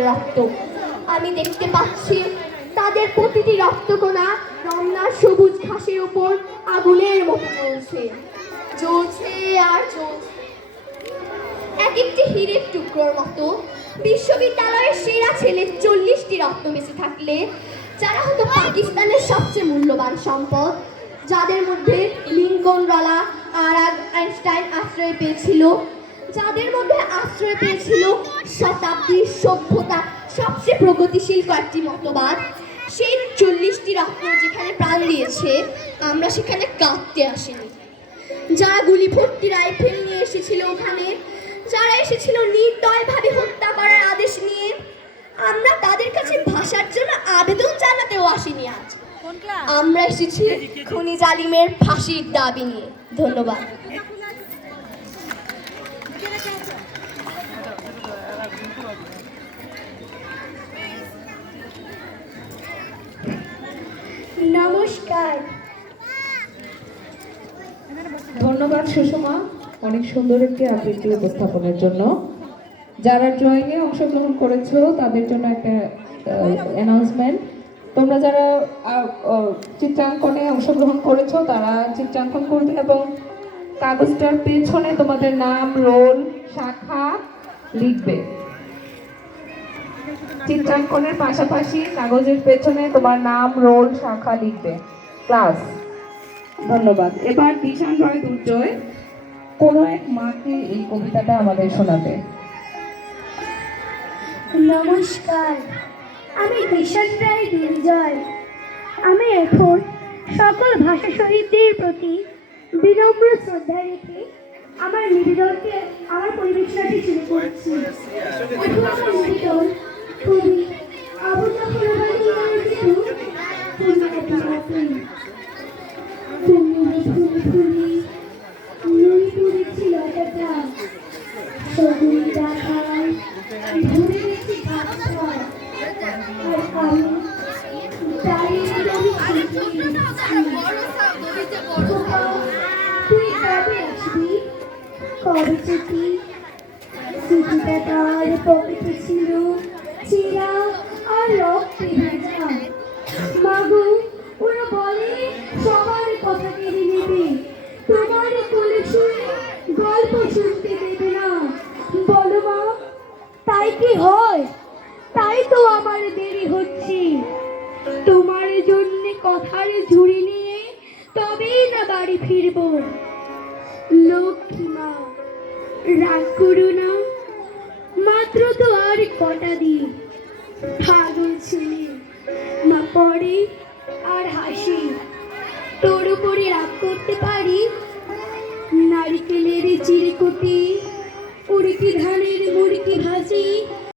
মায়ের রক্ত। আমি দেখতে পাচ্ছি তাদের প্রতিটি রক্তকণা রমনার সবুজ ঘাসের উপর আগুনের মতো জ্বলছে, জ্বলছে আর জ্বলছে। এক একটি হীরের টুকরোর মতো বিশ্ববিদ্যালয়ের সেরা ছেলে 40টি রক্ত বেঁচে থাকলে, যারা হয়তো পাকিস্তানের সবচেয়ে মূল্যবান সম্পদ, যাদের মধ্যে লিঙ্কন, রলা আর আইনস্টাইন আশ্রয় পেয়েছিল, যাদের মধ্যে আশ্রয় পেয়েছিল শতাব্দীর সভ্যতা সবচেয়ে প্রগতিশীল কয়েকটি মতবাদ, সেই 40টি রক্ত যেখানে প্রাণ দিয়েছে, আমরা সেখানে কাঁদতে আসিনি। যারা গুলি ভর্তি রাইফেল নিয়ে এসেছিল ওখানে, যারা এসেছিল নির্দয়ভাবে হত্যা করার আদেশ নিয়ে, আমরা তাদের কাছে ভাষার জন্য আবেদন জানাতেও আসিনি। আজ আমরা এসেছি খুনি জালিমের ফাঁসির দাবি নিয়ে। ধন্যবাদ। নমস্কার। ধন্যবাদ সুষমা, অনেক সুন্দর একটি আবৃত্তি উপস্থাপনের জন্য। যারা ড্রয়িংয়ে অংশগ্রহণ করেছো তাদের জন্য একটা অ্যানাউন্সমেন্ট। তোমরা যারা চিত্রাঙ্কনে অংশগ্রহণ করেছো তারা চিত্রাঙ্কন করবে এবং কাগজটার পেছনে তোমাদের নাম, রোল, শাখা লিখবে। চিত্রাঙ্কনের পাশাপাশি কাগজের পেছনে তোমার নাম, রোল, শাখা লিখবে। ক্লাস। ধন্যবাদ। এবার দিশান রয় দুর্জয় কোনো এক মাকে এই কবিতাটা আমাদের শোনাবে। নমস্কার, আমি দিশান রায় দুর্জয়। আমি এখন সকল ভাষা শহীদদের প্রতি বিনম্র শ্রদ্ধা রেখে আমার নিবেদনকে, আমার পরিবেশনাটি শুরু করছি। এখন আমার নিবেদন কবি আবু জাফর কবে চিঠি চিঠিটা তার পকেটে ছিল চিরা আর রক্তে ভেজা। মাগো, ওরা বলে সবার কথা কেড়ে নেবে, তোমার কোলে শুয়ে গল্প শুনতে দেবে না। বলো মা, তাই কি হয়? তাই তো আমার দেরি হচ্ছে। তোমার জন্য কথার ঝুড়ি নিয়ে তবেই না বাড়ি ফিরবো। লক্ষ্মী মা, রাগ করো না, মাত্র তো আর কটা দিন। পাগল ছেলে মা পড়ে আর হাসি, তোর উপরে রাগ করতে পারি? নারিকেলের চিড়ে